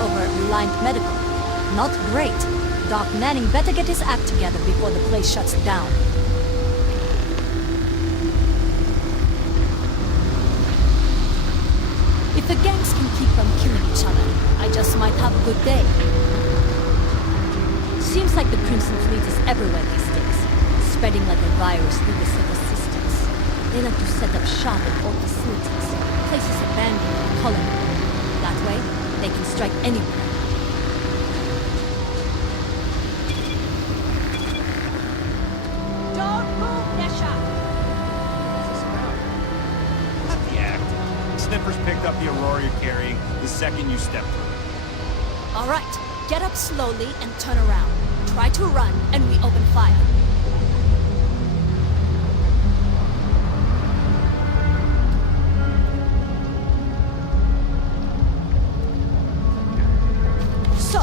over Reliant Medical. Not great. Doc Manning better get his act together before the place shuts down. If the gangs can keep from killing each other, I just might have a good day. Seems like the Crimson Fleet is everywhere these days, spreading like a virus through the civil systems. They like to set up shop at all facilities, places abandoned or colony. That way, they can strike anywhere. Don't move, Nesha! Not the act. Sniffers picked up the Aurora you're carrying the second you stepped through. All right, get up slowly and turn around. Try to run, and we open fire. So,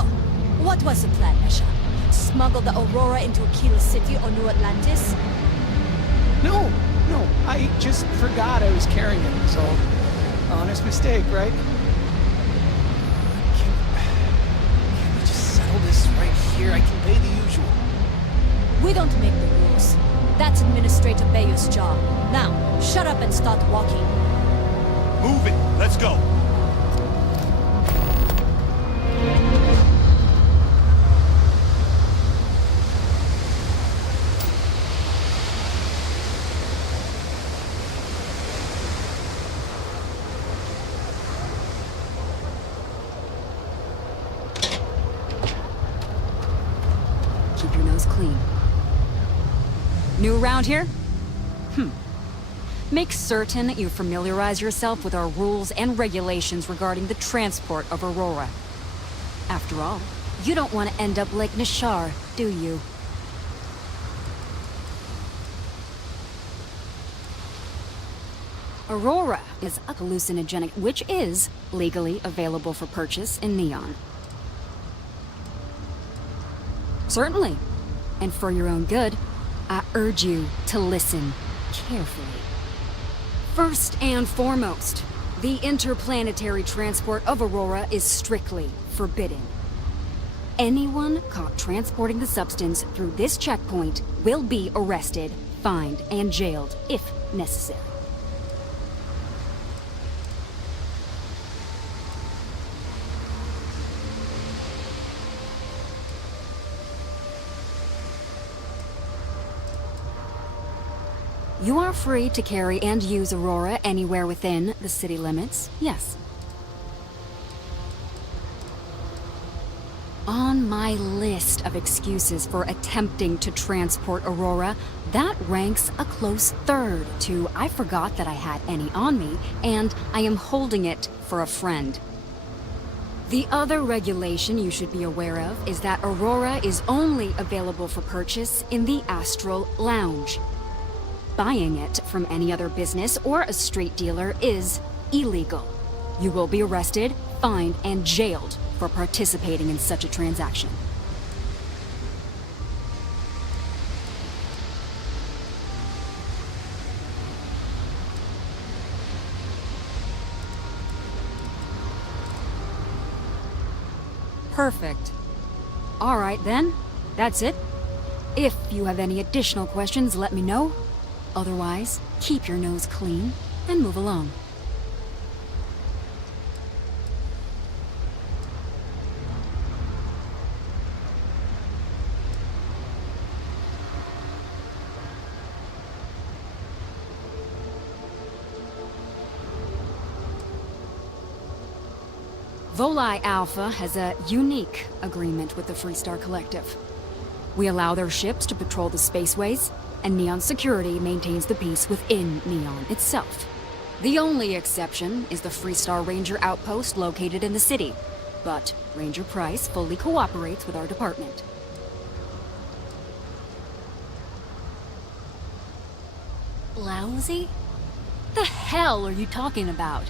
what was the plan, Nesha? Smuggle the Aurora into Aquila City or New Atlantis? No, I just forgot I was carrying it, so... honest mistake, right? Can we just settle this right here? I can pay the usual. We don't make the rules. That's Administrator Bayer's job. Now, shut up and start walking. Move it! Let's go! Keep your nose clean. New around here? Make certain that you familiarize yourself with our rules and regulations regarding the transport of Aurora. After all, you don't want to end up like Nishar, do you? Aurora is a hallucinogenic, which is legally available for purchase in Neon. Certainly. And for your own good, I urge you to listen carefully. First and foremost, the interplanetary transport of Aurora is strictly forbidden. Anyone caught transporting the substance through this checkpoint will be arrested, fined, and jailed if necessary. You are free to carry and use Aurora anywhere within the city limits, yes. On my list of excuses for attempting to transport Aurora, that ranks a close third to I forgot that I had any on me, and I am holding it for a friend. The other regulation you should be aware of is that Aurora is only available for purchase in the Astral Lounge. Buying it from any other business or a street dealer is illegal. You will be arrested, fined, and jailed for participating in such a transaction. Perfect. All right then, that's it. If you have any additional questions, let me know. Otherwise, keep your nose clean and move along. Volii Alpha has a unique agreement with the Freestar Collective. We allow their ships to patrol the spaceways, and Neon Security maintains the peace within Neon itself. The only exception is the Freestar Ranger outpost located in the city, but Ranger Price fully cooperates with our department. Lousy? The hell are you talking about?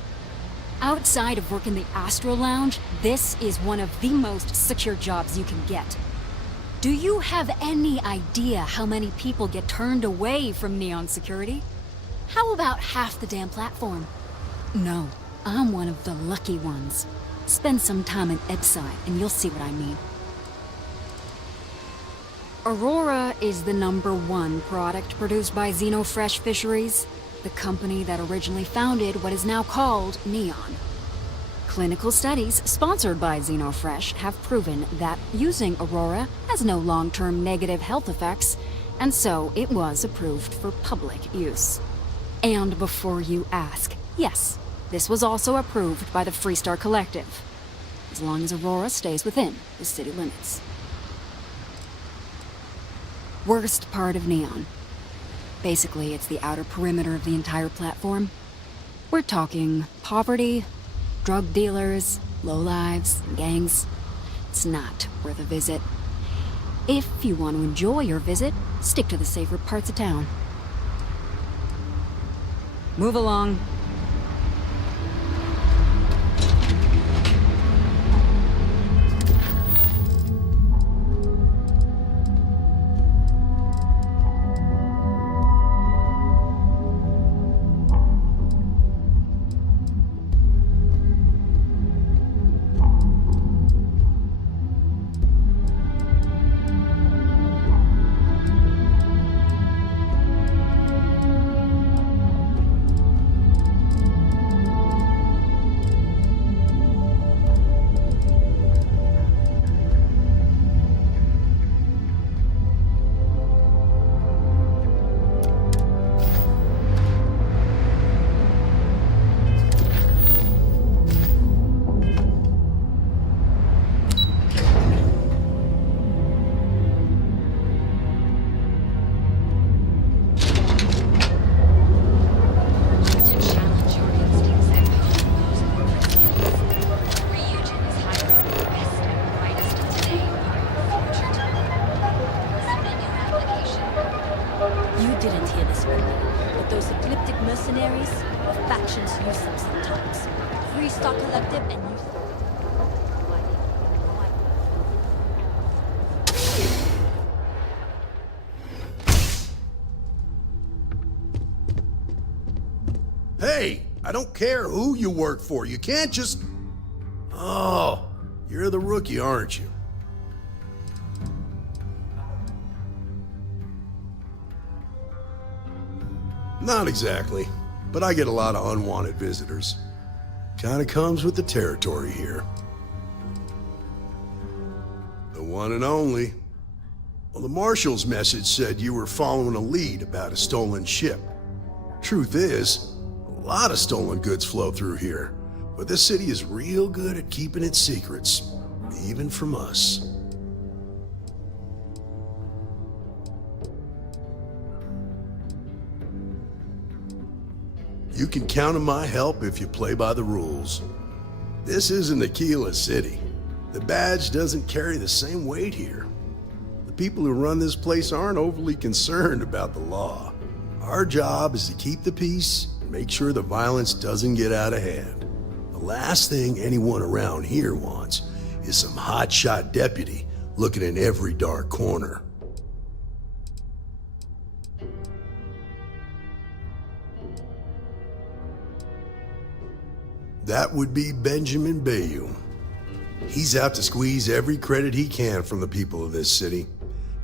Outside of work in the Astral Lounge, this is one of the most secure jobs you can get. Do you have any idea how many people get turned away from Neon Security? How about half the damn platform? No, I'm one of the lucky ones. Spend some time in Ebside and you'll see what I mean. Aurora is the #1 product produced by Xenofresh Fisheries, the company that originally founded what is now called Neon. Clinical studies sponsored by Xenofresh have proven that using Aurora has no long-term negative health effects, and so it was approved for public use. And before you ask, yes, this was also approved by the Freestar Collective, as long as Aurora stays within the city limits. Worst part of Neon. Basically, it's the outer perimeter of the entire platform. We're talking poverty, drug dealers, lowlives, and gangs. It's not worth a visit. If you want to enjoy your visit, stick to the safer parts of town. Move along. mercenaries, the factions use them sometimes. Freestar Collective and use them. Hey, I don't care who you work for. You can't just... Oh, you're the rookie, aren't you? Not exactly, but I get a lot of unwanted visitors. Kinda comes with the territory here. The one and only. Well, the Marshal's message said you were following a lead about a stolen ship. Truth is, a lot of stolen goods flow through here, but this city is real good at keeping its secrets, even from us. You can count on my help if you play by the rules. This isn't Aquila City. The badge doesn't carry the same weight here. The people who run this place aren't overly concerned about the law. Our job is to keep the peace and make sure the violence doesn't get out of hand. The last thing anyone around here wants is some hotshot deputy looking in every dark corner. That would be Benjamin Bayou. He's out to squeeze every credit he can from the people of this city.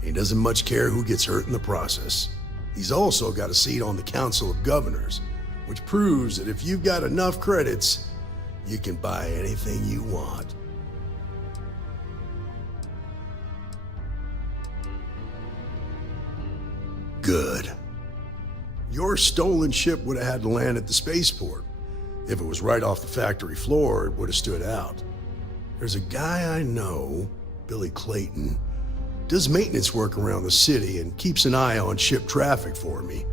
He doesn't much care who gets hurt in the process. He's also got a seat on the Council of Governors, which proves that if you've got enough credits, you can buy anything you want. Good. Your stolen ship would have had to land at the spaceport. If it was right off the factory floor, it would have stood out. There's a guy I know, Billy Clayton, does maintenance work around the city and keeps an eye on ship traffic for me.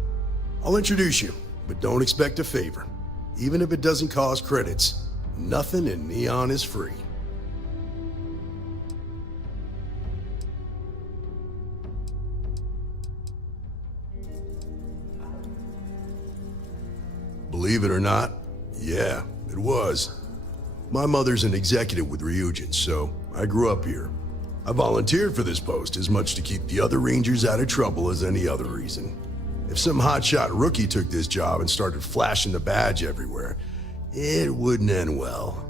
I'll introduce you, but don't expect a favor. Even if it doesn't cost credits, nothing in Neon is free. Believe it or not, yeah, it was. My mother's an executive with Ryujin, so I grew up here. I volunteered for this post as much to keep the other Rangers out of trouble as any other reason. If some hotshot rookie took this job and started flashing the badge everywhere, it wouldn't end well.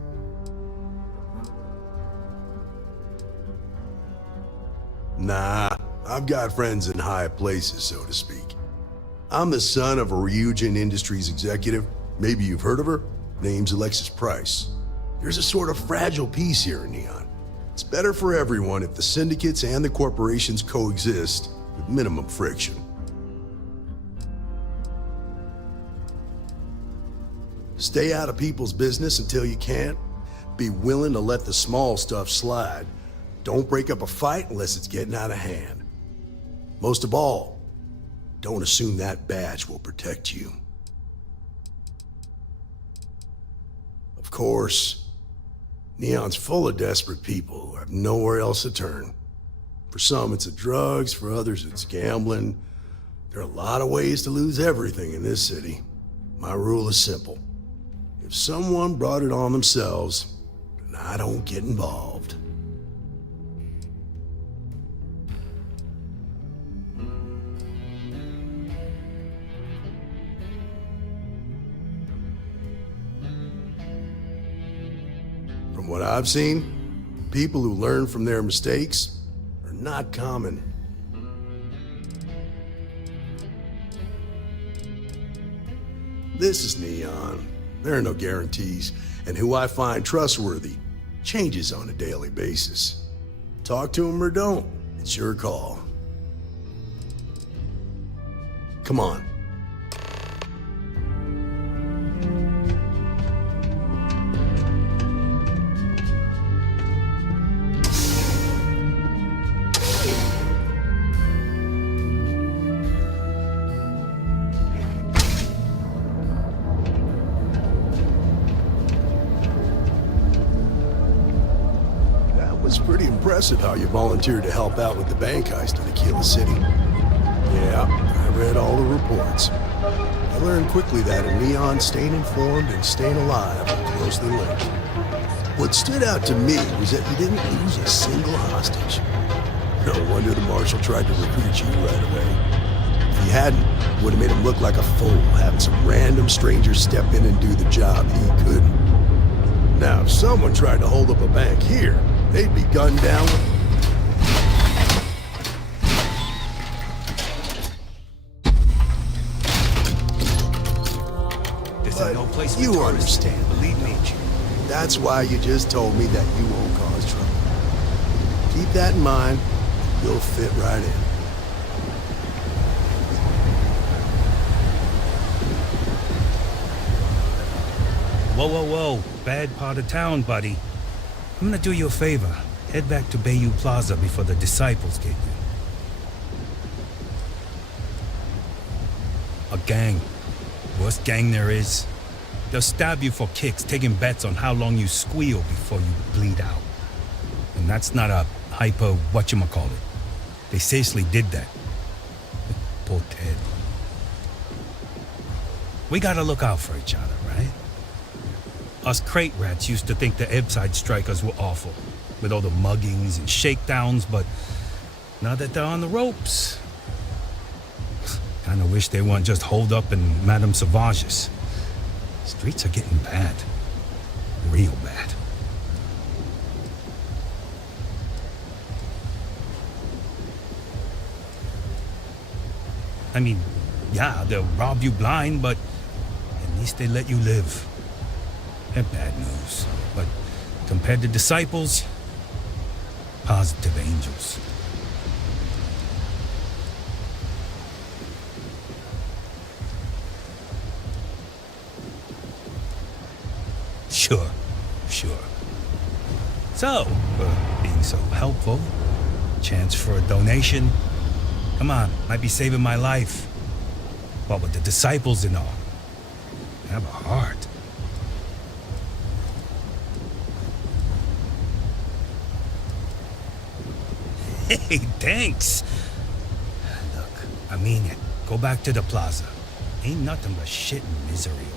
Nah, I've got friends in high places, so to speak. I'm the son of a Ryujin Industries executive. Maybe you've heard of her? Name's Alexis Price. There's a sort of fragile peace here in Neon. It's better for everyone if the syndicates and the corporations coexist with minimum friction. Stay out of people's business until you can. Be willing to let the small stuff slide. Don't break up a fight unless it's getting out of hand. Most of all, don't assume that badge will protect you. Of course, Neon's full of desperate people who have nowhere else to turn. For some, it's the drugs. For others, it's gambling. There are a lot of ways to lose everything in this city. My rule is simple. If someone brought it on themselves, then I don't get involved. From what I've seen, people who learn from their mistakes are not common. This is Neon. There are no guarantees, and who I find trustworthy changes on a daily basis. Talk to them or don't, it's your call. Come on. It's pretty impressive how you volunteered to help out with the bank heist in Aquila City. Yeah, I read all the reports. I learned quickly that in Neon, staying informed and staying alive are closely linked. What stood out to me was that you didn't lose a single hostage. No wonder the marshal tried to recruit you right away. If he hadn't, it would have made him look like a fool, having some random stranger step in and do the job he couldn't. Now, if someone tried to hold up a bank here, they'd be gunned down with... This is no place for you tourists. understand. Believe me. That's why you just told me that you won't cause trouble. Keep that in mind. You'll fit right in. Whoa, whoa, whoa. Bad part of town, buddy. I'm gonna do you a favor. Head back to Bayou Plaza before the disciples get you. A gang. Worst gang there is. They'll stab you for kicks, taking bets on how long you squeal before you bleed out. And that's not a hyper whatchamacallit. They seriously did that. Poor Ted. We gotta look out for each other, right? Us crate rats used to think the Ebbside strikers were awful, with all the muggings and shakedowns, but now that they're on the ropes, kinda wish they weren't just holed up in Madame Sauvage's. Streets are getting bad. Real bad. I mean, yeah, they'll rob you blind, but at least they let you live. They're bad news, but compared to disciples, positive angels. Sure. So, being so helpful, chance for a donation. Come on, might be saving my life. What with the disciples and all. Have a heart. Hey, thanks. Look, I mean it. Go back to the plaza. Ain't nothing but shit and misery over here.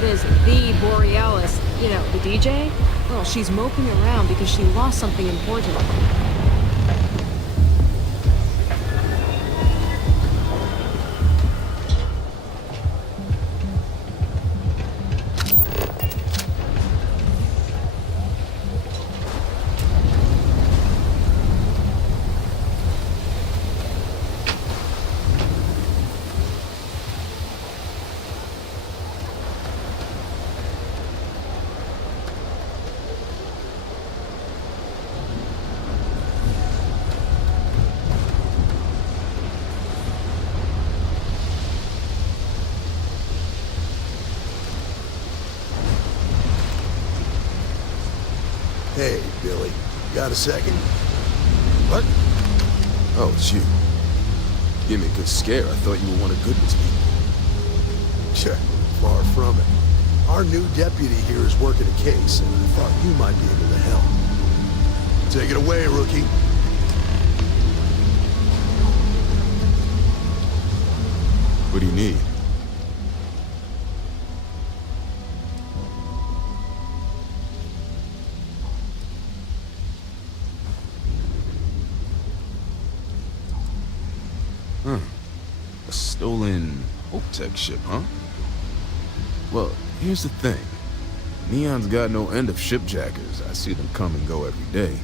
Rhoda's the Borealis, you know, the DJ? Well, she's moping around because she lost something important. Hey, Billy. Got a second? What? Oh, it's you. Gave me a good scare. I thought you were one of Goodman's people. Sure, far from it. Our new deputy here is working a case, and I thought you might be able to help. Take it away, rookie. What do you need? A stolen Hope-Tech ship, huh? Well, here's the thing. Neon's got no end of shipjackers. I see them come and go every day.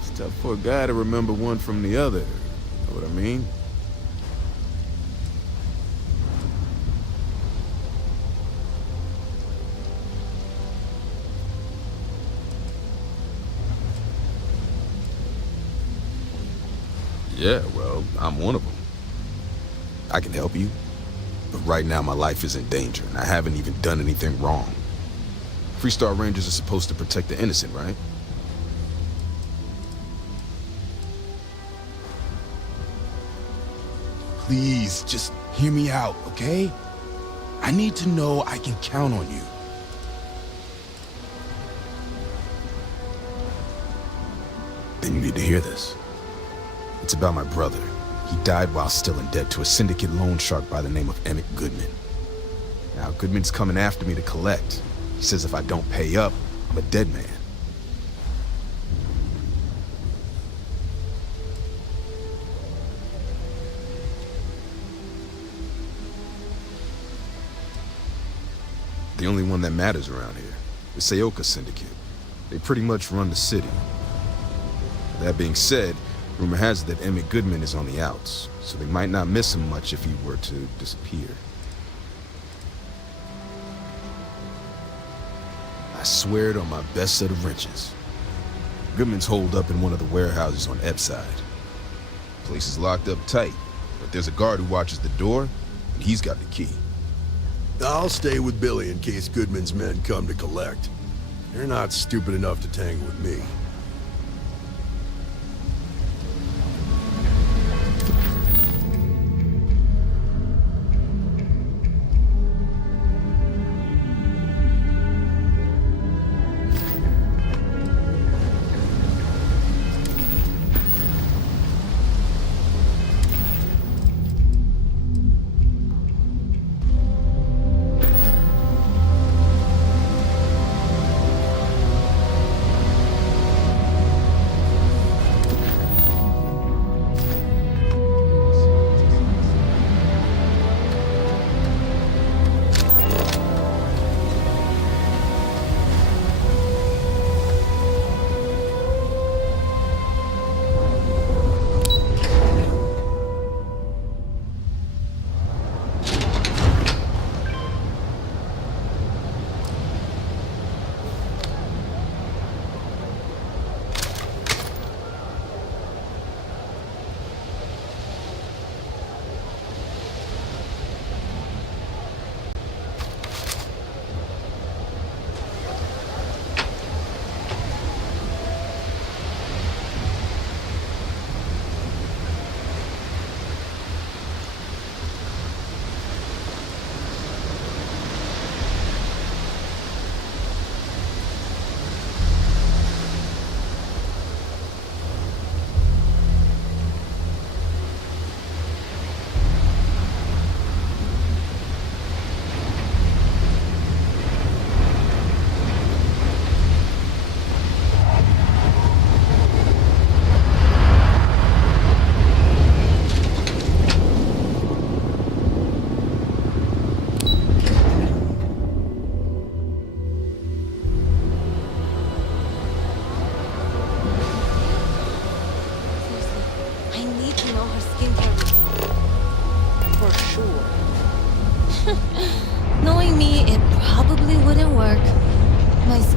It's tough for a guy to remember one from the other. Know what I mean? Yeah, well, I'm one of them. I can help you, but right now my life is in danger, and I haven't even done anything wrong. Freestar Rangers are supposed to protect the innocent, right? Please, just hear me out, okay? I need to know I can count on you. Then you need to hear this. It's about my brother. He died while still in debt to a syndicate loan shark by the name of Emmett Goodman. Now, Goodman's coming after me to collect. He says if I don't pay up, I'm a dead man. The only one that matters around here, the Seoka Syndicate. They pretty much run the city. That being said, rumor has it that Emmett Goodman is on the outs, so they might not miss him much if he were to disappear. I swear it on my best set of wrenches. Goodman's holed up in one of the warehouses on Epside. Place is locked up tight, but there's a guard who watches the door, and he's got the key. I'll stay with Billy in case Goodman's men come to collect. They're not stupid enough to tangle with me.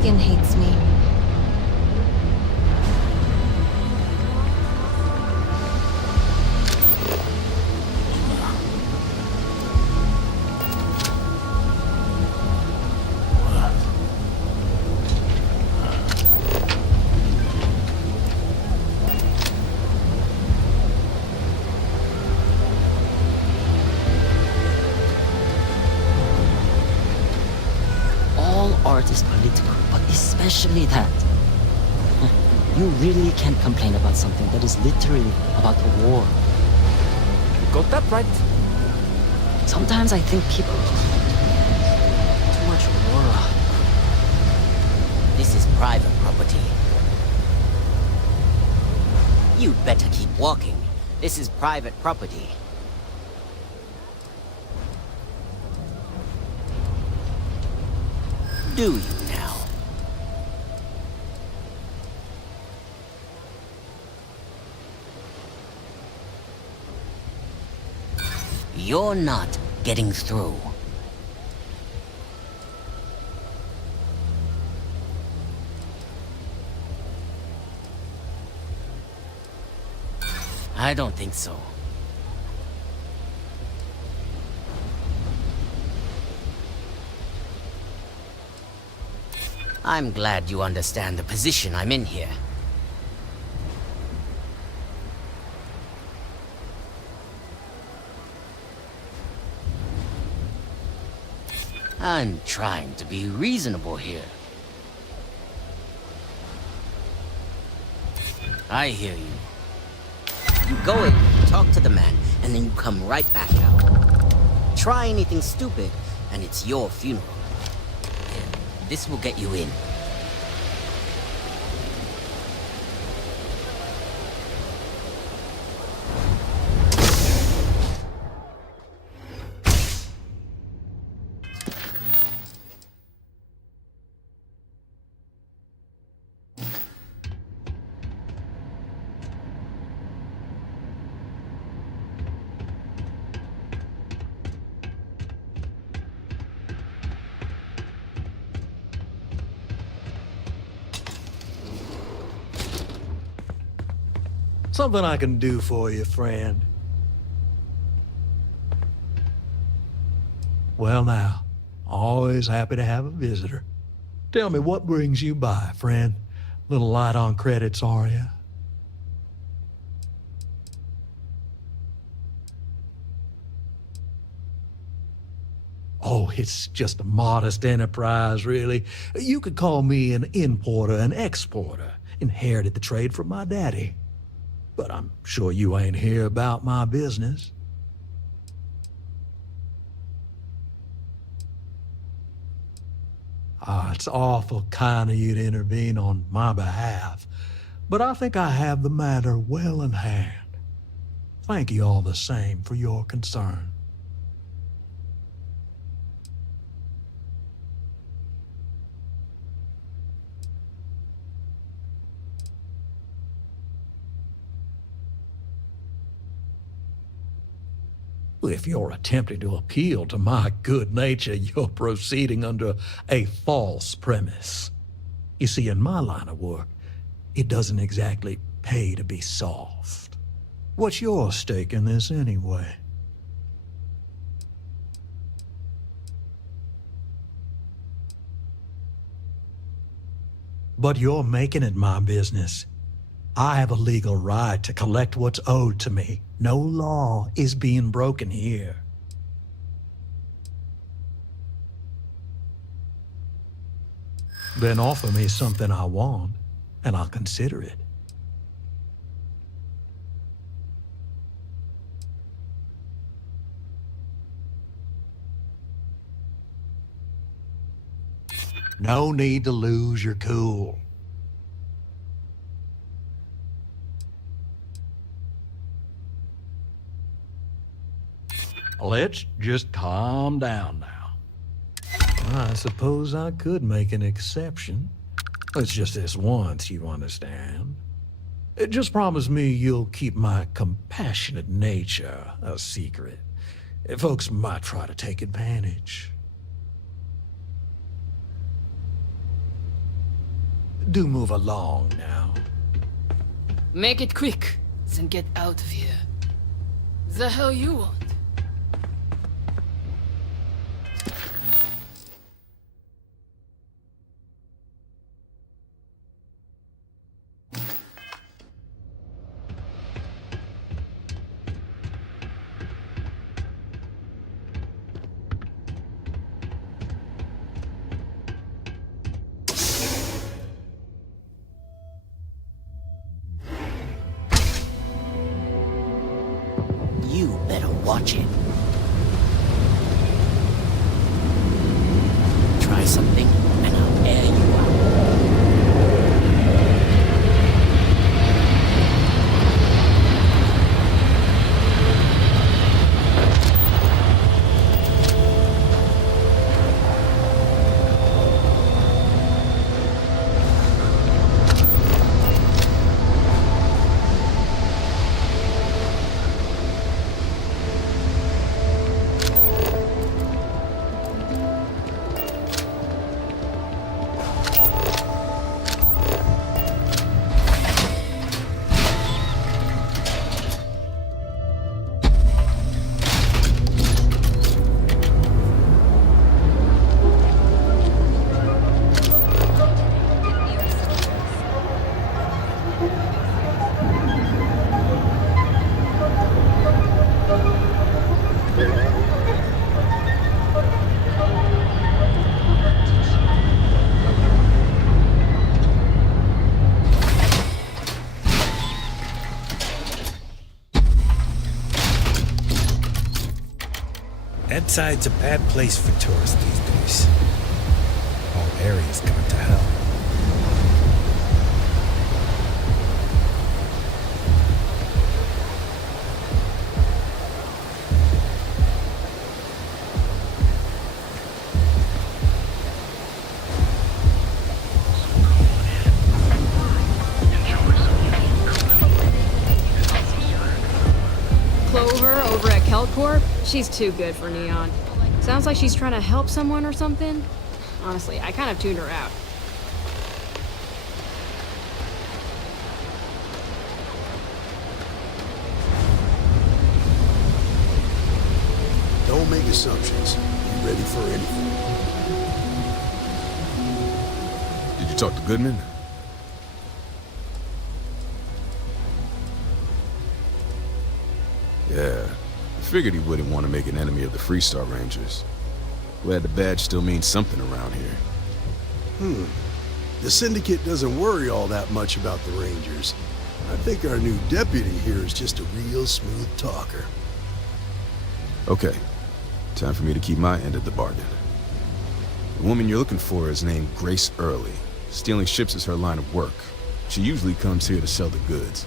skin hates me. Art is political, but especially that. You really can't complain about something that is literally about a war. Got that right? Sometimes I think people... Too much aurora. This is private property. You'd better keep walking. This is private property. Do you now? You're not getting through. I don't think so. I'm glad you understand the position I'm in here. I'm trying to be reasonable here. I hear you. You go in, talk to the man, and then you come right back out. Try anything stupid, and it's your funeral. This will get you in. Something I can do for you, friend. Well now, always happy to have a visitor. Tell me, what brings you by, friend? Little light on credits, are you? Oh, it's just a modest enterprise, really. You could call me an importer and exporter. Inherited the trade from my daddy. But I'm sure you ain't here about my business. Ah, it's awful kind of you to intervene on my behalf, but I think I have the matter well in hand. Thank you all the same for your concern. If you're attempting to appeal to my good nature, you're proceeding under a false premise. You see, in my line of work, it doesn't exactly pay to be soft. What's your stake in this anyway? But you're making it my business. I have a legal right to collect what's owed to me. No law is being broken here. Then offer me something I want, and I'll consider it. No need to lose your cool. Let's just calm down now. I suppose I could make an exception. It's just this once, you understand. Just promise me you'll keep my compassionate nature a secret. Folks might try to take advantage. Do move along now. Make it quick, then get out of here. The hell you want? You better watch it. Try something, and I'll air you out. Edside's a bad place for tourists these days. Whole area's gone to hell. Clover over at Kelcorp? She's too good for Neon. Sounds like she's trying to help someone or something. Honestly, I kind of tuned her out. Don't make assumptions. Be ready for anything. Did you talk to Goodman? Yeah. I figured he wouldn't want to make an enemy of the Freestar Rangers. Glad the badge still means something around here. The Syndicate doesn't worry all that much about the Rangers. I think our new deputy here is just a real smooth talker. Okay. Time for me to keep my end of the bargain. The woman you're looking for is named Grace Early. Stealing ships is her line of work. She usually comes here to sell the goods.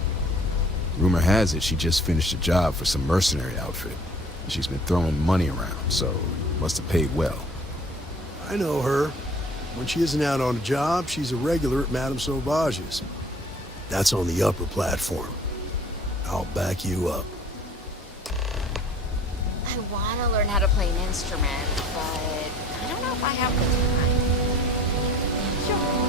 Rumor has it she just finished a job for some mercenary outfit. She's been throwing money around, so must have paid well. I know her. When she isn't out on a job, she's a regular at Madame Sauvage's. That's on the upper platform. I'll back you up. I want to learn how to play an instrument, but I don't know if I have the time. Sure.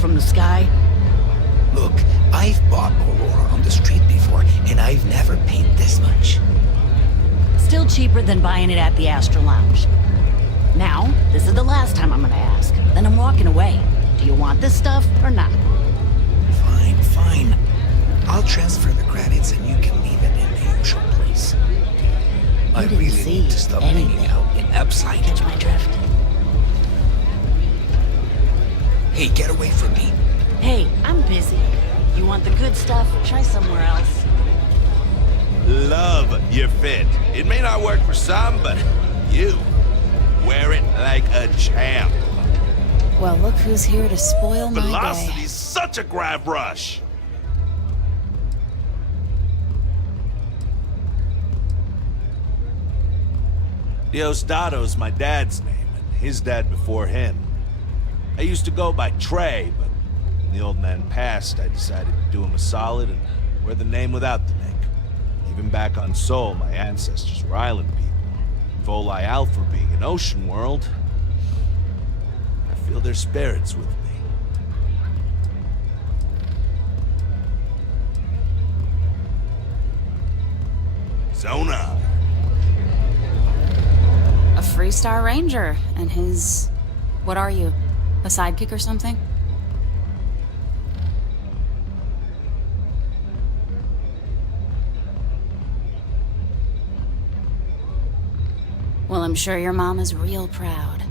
From the sky? Look, I've bought Aurora on the street before, and I've never paid this much. Still cheaper than buying it at the Astra Lounge. Now, this is the last time I'm gonna ask. Then I'm walking away. Do you want this stuff or not? Fine, fine. I'll transfer the credits and you can leave it in the usual place. I didn't really see need to stop anything. hanging out in Upside. Catch my drift? Hey, get away from me. Hey, I'm busy. You want the good stuff? Try somewhere else. Love your fit. It may not work for some, but you wear it like a champ. Well, look who's here to spoil my day. Velocity's such a grab rush. Diosdado's my dad's name, and his dad before him. I used to go by Trey, but when the old man passed, I decided to do him a solid and wear the name without the nick. Even back on Sol, my ancestors were island people. Volai Alpha being an ocean world, I feel their spirits with me. Zona. A Freestar Ranger and his... What are you? A sidekick or something? Well, I'm sure your mom is real proud.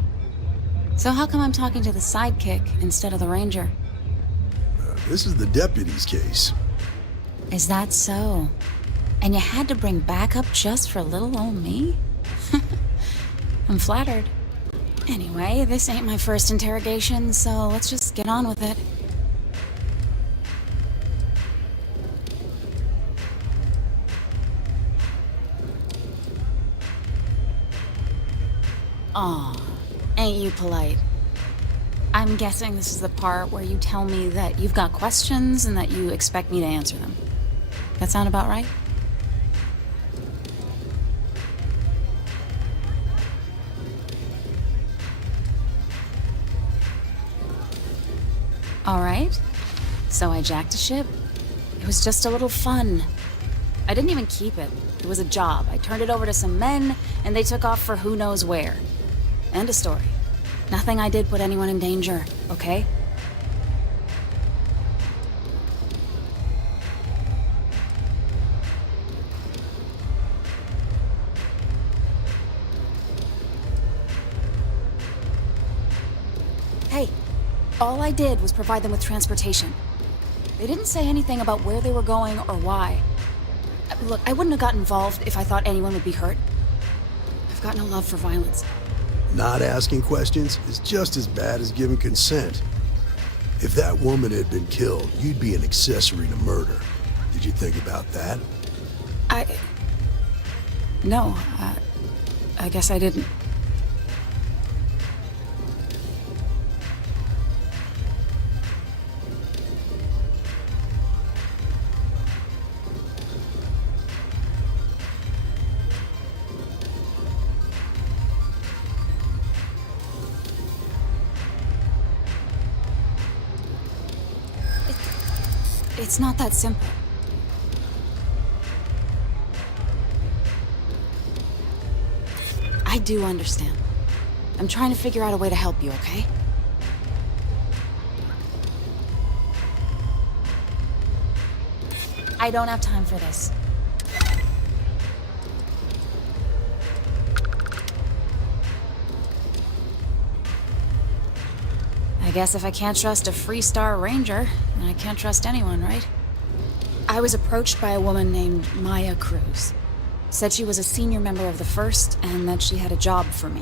So how come I'm talking to the sidekick instead of the ranger? This is the deputy's case. Is that so? And you had to bring backup just for little old me? I'm flattered. Anyway, this ain't my first interrogation, so let's just get on with it. Aw, ain't you polite? I'm guessing this is the part where you tell me that you've got questions and that you expect me to answer them. That sound about right? Alright, so I jacked a ship. It was just a little fun. I didn't even keep it. It was a job. I turned it over to some men, and they took off for who knows where. End of story. Nothing I did put anyone in danger, okay? Hey, all I did was provide them with transportation. They didn't say anything about where they were going or why. Look, I wouldn't have got involved if I thought anyone would be hurt. I've got no love for violence. Not asking questions is just as bad as giving consent. If that woman had been killed, you'd be an accessory to murder. Did you think about that? No, I guess I didn't. It's not that simple. I do understand. I'm trying to figure out a way to help you, okay? I don't have time for this. I guess if I can't trust a Freestar Ranger, then I can't trust anyone, right? I was approached by a woman named Maya Cruz. Said she was a senior member of the First and that she had a job for me.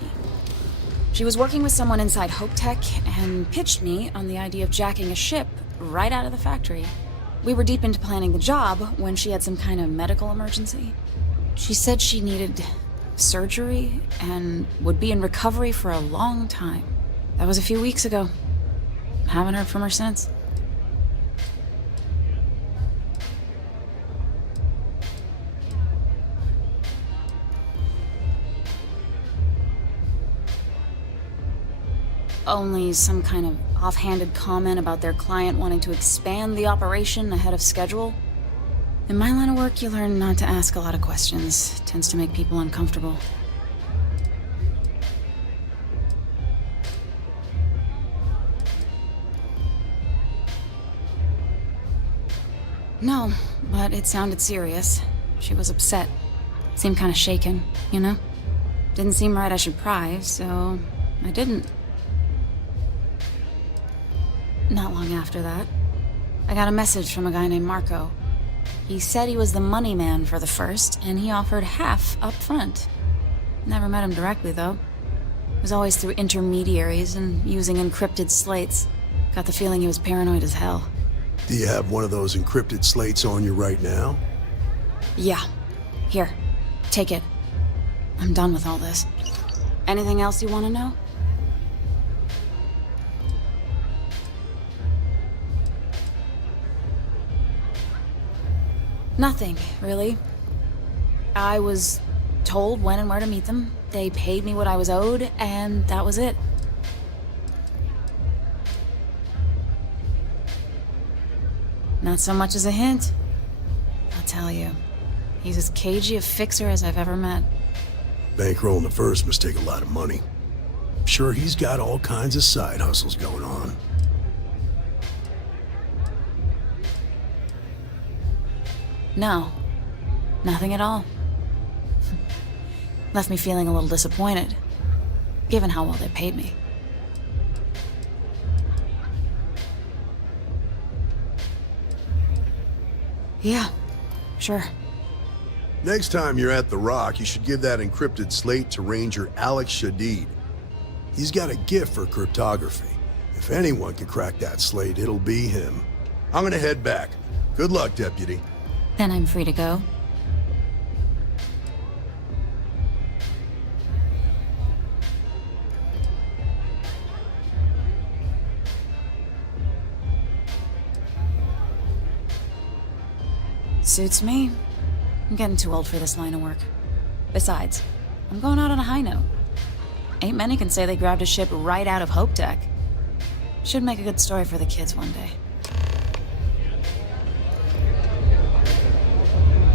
She was working with someone inside Hope Tech and pitched me on the idea of jacking a ship right out of the factory. We were deep into planning the job when she had some kind of medical emergency. She said she needed surgery and would be in recovery for a long time. That was a few weeks ago. Haven't heard from her since. Only some kind of offhanded comment about their client wanting to expand the operation ahead of schedule. In my line of work, you learn not to ask a lot of questions. It tends to make people uncomfortable. No, but it sounded serious. She was upset. Seemed kind of shaken, you know? Didn't seem right I should pry, so I didn't. Not long after that, I got a message from a guy named Marco. He said he was the money man for the First, and he offered half up front. Never met him directly, though. It was always through intermediaries and using encrypted slates. Got the feeling he was paranoid as hell. Do you have one of those encrypted slates on you right now? Yeah. Here. Take it. I'm done with all this. Anything else you want to know? Nothing, really. I was told when and where to meet them. They paid me what I was owed, and that was it. Not so much as a hint. I'll tell you. He's as cagey a fixer as I've ever met. Bankrolling the First must take a lot of money. I'm sure he's got all kinds of side hustles going on. No. Nothing at all. Left me feeling a little disappointed, given how well they paid me. Yeah, sure. Next time you're at the Rock, you should give that encrypted slate to Ranger Alex Shadid. He's got a gift for cryptography. If anyone can crack that slate, it'll be him. I'm gonna head back. Good luck, Deputy. Then I'm free to go. Suits me. I'm getting too old for this line of work. Besides, I'm going out on a high note. Ain't many can say they grabbed a ship right out of Hope Tech. Should make a good story for the kids one day.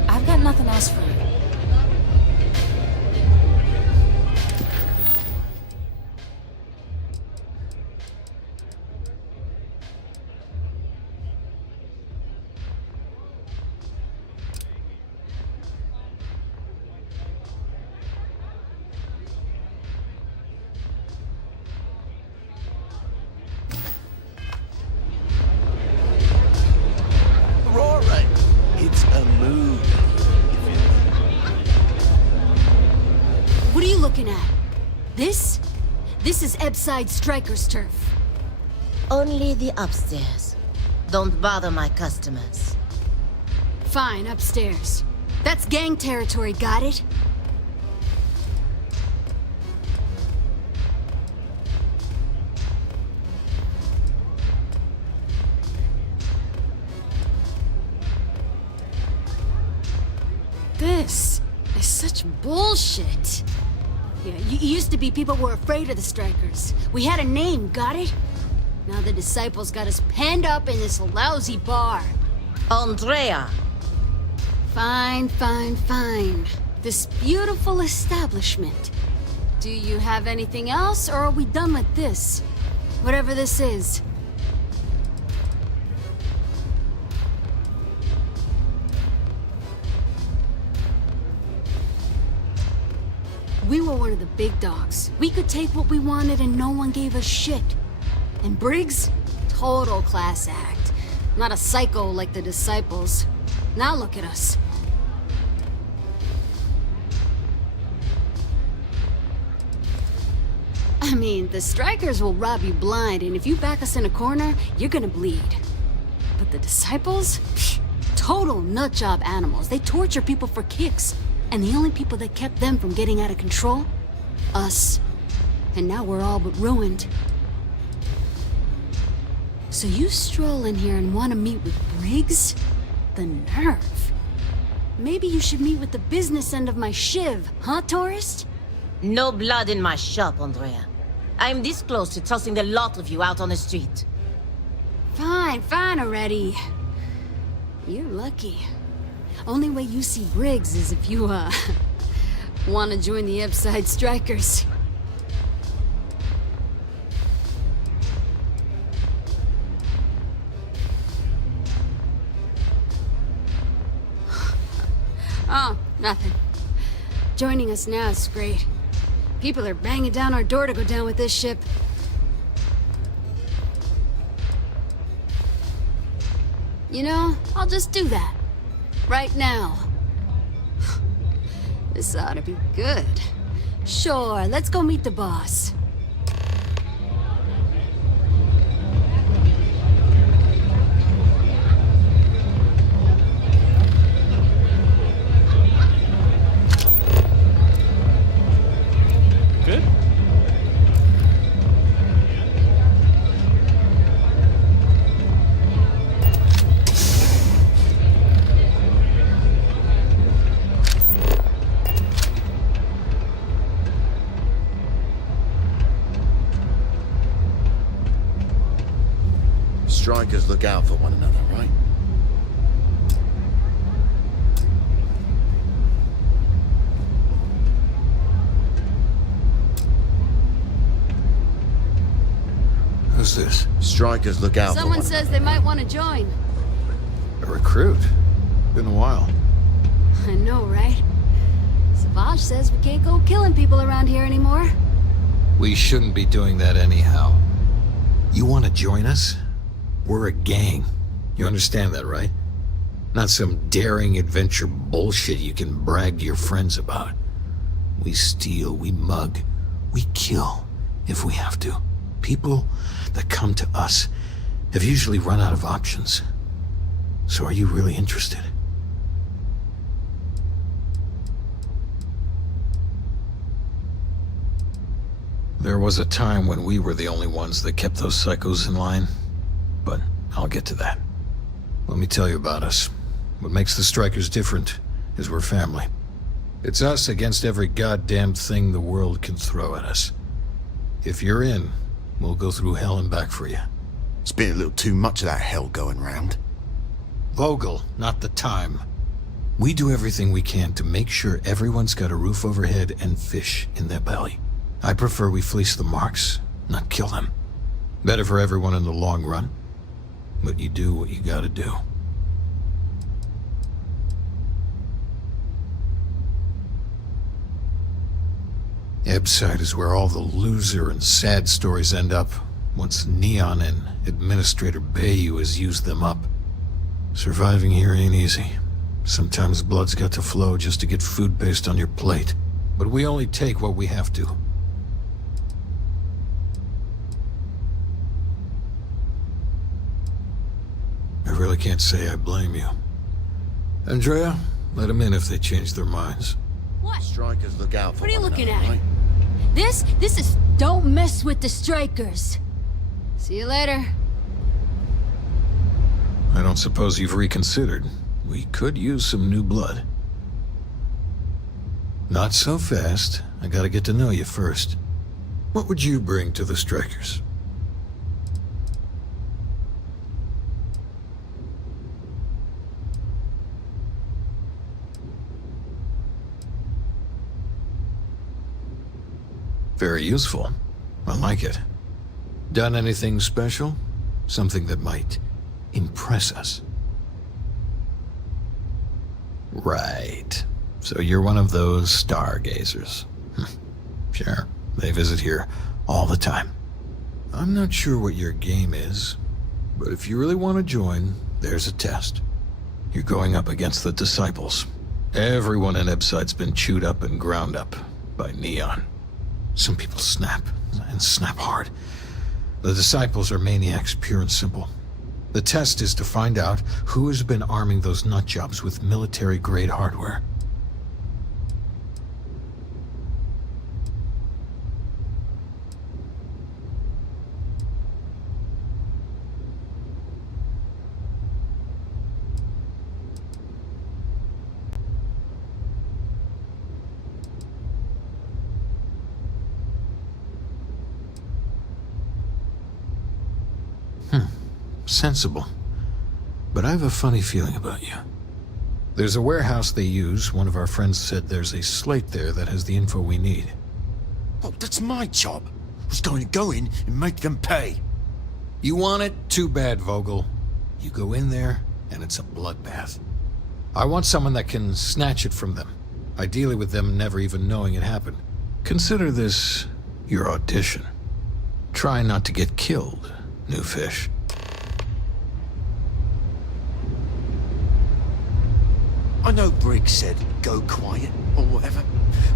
I've got nothing else for you. Aurora, it's a mood. What are you looking at? This? This is Ebside Striker's turf. Only the upstairs. Don't bother my customers. Fine, upstairs. That's gang territory, got it? This is such bullshit. Yeah, used to be people were afraid of the Strikers. We had a name, got it? Now the disciples got us penned up in this lousy bar. Andrea! Fine, fine, fine. This beautiful establishment. Do you have anything else, or are we done with this? Whatever this is. We were one of the big dogs. We could take what we wanted and no one gave us shit. And Briggs? Total class act. Not a psycho like the disciples. Now look at us. I mean, the Strikers will rob you blind, and if you back us in a corner, you're gonna bleed. But the disciples? Psh, total nutjob animals. They torture people for kicks. And the only people that kept them from getting out of control? Us. And now we're all but ruined. So you stroll in here and want to meet with Briggs? The nerve. Maybe you should meet with the business end of my shiv, huh, tourist? No blood in my shop, Andrea. I'm this close to tossing the lot of you out on the street. Fine, fine already. You're lucky. Only way you see Briggs is if you, want to join the Ebside Strikers. Nothing. Joining us now is great. People are banging down our door to go down with this ship. You know, I'll just do that. Right now. This ought to be good. Sure, let's go meet the boss. Good? Strikers look out for one another, right? Who's this? Strikers look out Someone for one says they might want to join. A recruit? Been a while. I know, right? Savage says we can't go killing people around here anymore. We shouldn't be doing that anyhow. You want to join us? We're a gang. You understand that, right? Not some daring adventure bullshit you can brag to your friends about. We steal, we mug, we kill, if we have to. People that come to us have usually run out of options. So are you really interested? There was a time when we were the only ones that kept those psychos in line, but I'll get to that. Let me tell you about us. What makes the Strikers different is we're family. It's us against every goddamn thing the world can throw at us. If you're in, we'll go through hell and back for you. It's been a little too much of that hell going round. Vogel, not the time. We do everything we can to make sure everyone's got a roof overhead and fish in their belly. I prefer we fleece the marks, not kill them. Better for everyone in the long run. But you do what you gotta do. Ebside is where all the loser and sad stories end up, once Neon and Administrator Bayou has used them up. Surviving here ain't easy. Sometimes blood's got to flow just to get food based on your plate. But we only take what we have to. I really can't say I blame you. Andrea, let them in if they change their minds. What? Strikers look out for What are you one looking another, at? right? This is... Don't mess with the Strikers. See you later. I don't suppose you've reconsidered. We could use some new blood. Not so fast. I gotta get to know you first. What would you bring to the Strikers? Very useful. I like it. Done anything special? Something that might impress us? Right. So you're one of those stargazers. Sure, they visit here all the time. I'm not sure what your game is, but if you really want to join, there's a test. You're going up against the Disciples. Everyone in Ebside's been chewed up and ground up by Neon. Some people snap, and snap hard. The Disciples are maniacs, pure and simple. The test is to find out who has been arming those nutjobs with military-grade hardware. Sensible. But I have a funny feeling about you. There's a warehouse they use. One of our friends said there's a slate there that has the info we need. Oh, that's my job. I was going to go in and make them pay. You want it? Too bad, Vogel. You go in there, and it's a bloodbath. I want someone that can snatch it from them. Ideally with them never even knowing it happened. Consider this your audition. Try not to get killed, new fish. I know Briggs said, go quiet, or whatever.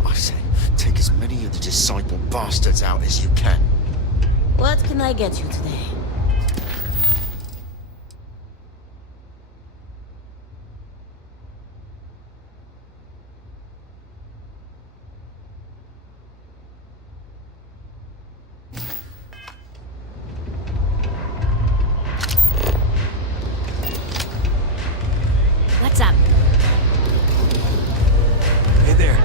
I say, take as many of the disciple bastards out as you can. What can I get you today? What's up? Hey there.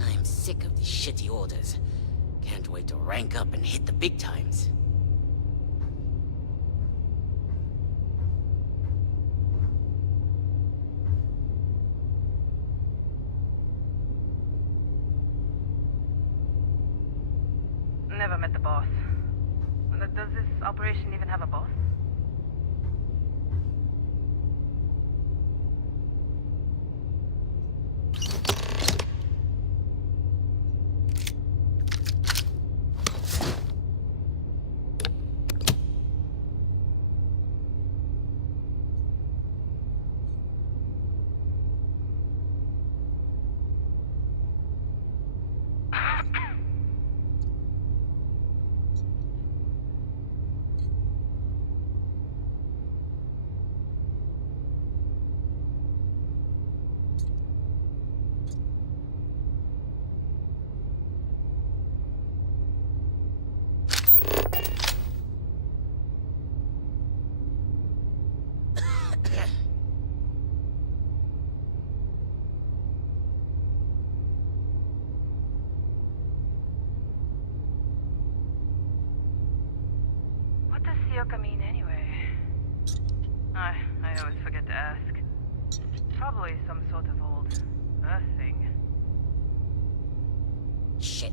I'm sick of these shitty orders. Can't wait to rank up and hit the big times. Never met the boss. Does this operation even have a boss? What does Sioka mean anyway? I always forget to ask. Probably some sort of old Earth thing. Shit.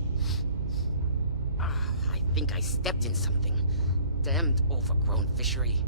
I think I stepped in something. Damned overgrown fishery.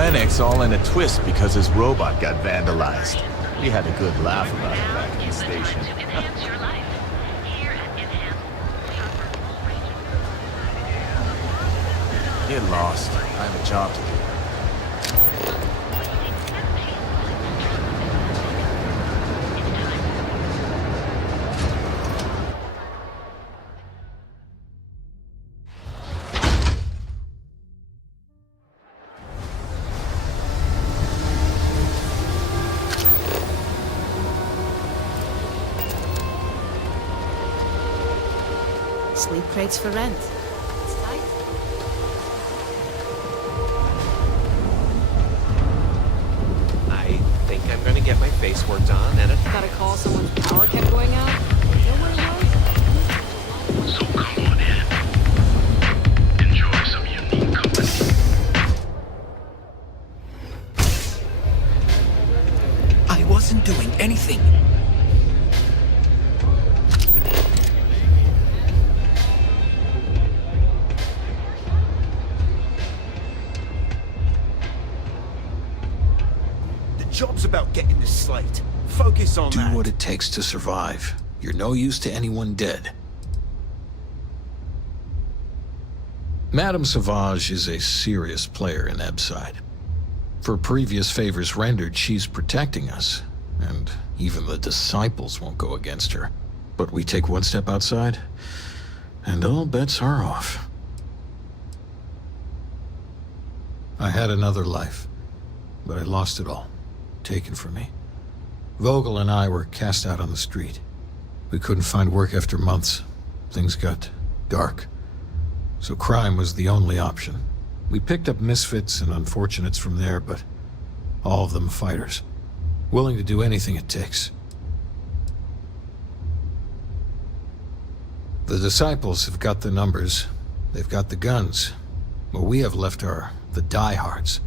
Rennick's all in a twist because his robot got vandalized. We had a good laugh about it back in the station. Get lost. I have a job to do. Sleep crates for rent. I think I'm gonna get my face worked on and Got a call someone's power kept going out. Know what it was? So come on in. Enjoy some unique company. I wasn't doing anything. The job's about getting the slate. Focus on that. Do what it takes to survive. You're no use to anyone dead. Madame Sauvage is a serious player in Ebside. For previous favors rendered, she's protecting us, and even the disciples won't go against her. But we take one step outside, and all bets are off. I had another life, but I lost it all. Taken from me. Vogel and I were cast out on the street. We couldn't find work after months. Things got dark. So crime was the only option. We picked up misfits and unfortunates from there, but all of them fighters. Willing to do anything it takes. The disciples have got the numbers. They've got the guns. What we have left are the diehards.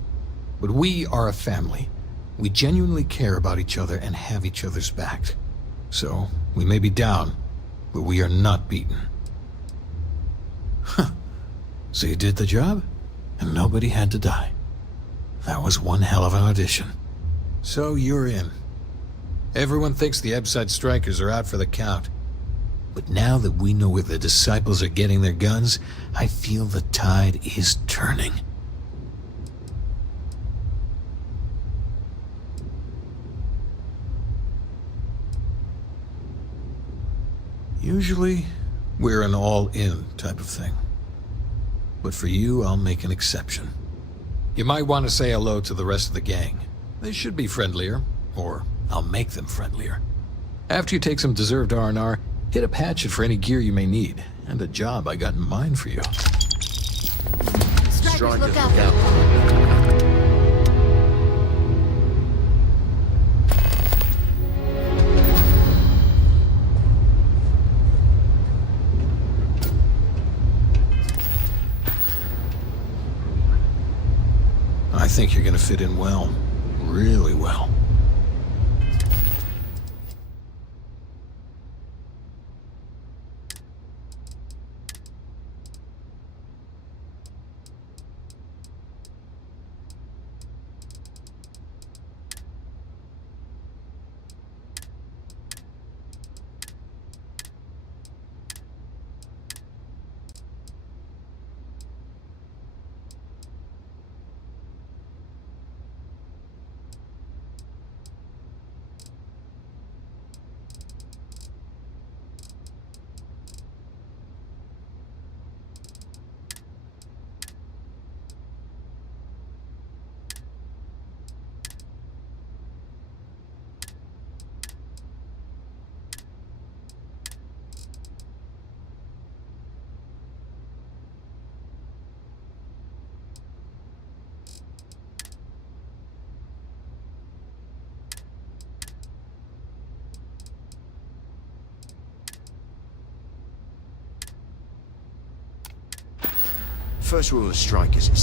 But we are a family. We genuinely care about each other and have each other's back. So, we may be down, but we are not beaten. Huh. So you did the job, and nobody had to die. That was one hell of an audition. So you're in. Everyone thinks the Ebside strikers are out for the count. But now that we know where the disciples are getting their guns, I feel the tide is turning. Usually, we're an all-in type of thing. But for you, I'll make an exception. You might want to say hello to the rest of the gang. They should be friendlier, or I'll make them friendlier. After you take some deserved R&R, hit up Hatchet for any gear you may need, and a job I got in mind for you. Strikers, look out. I think you're gonna fit in well. Really well. First rule of strikers is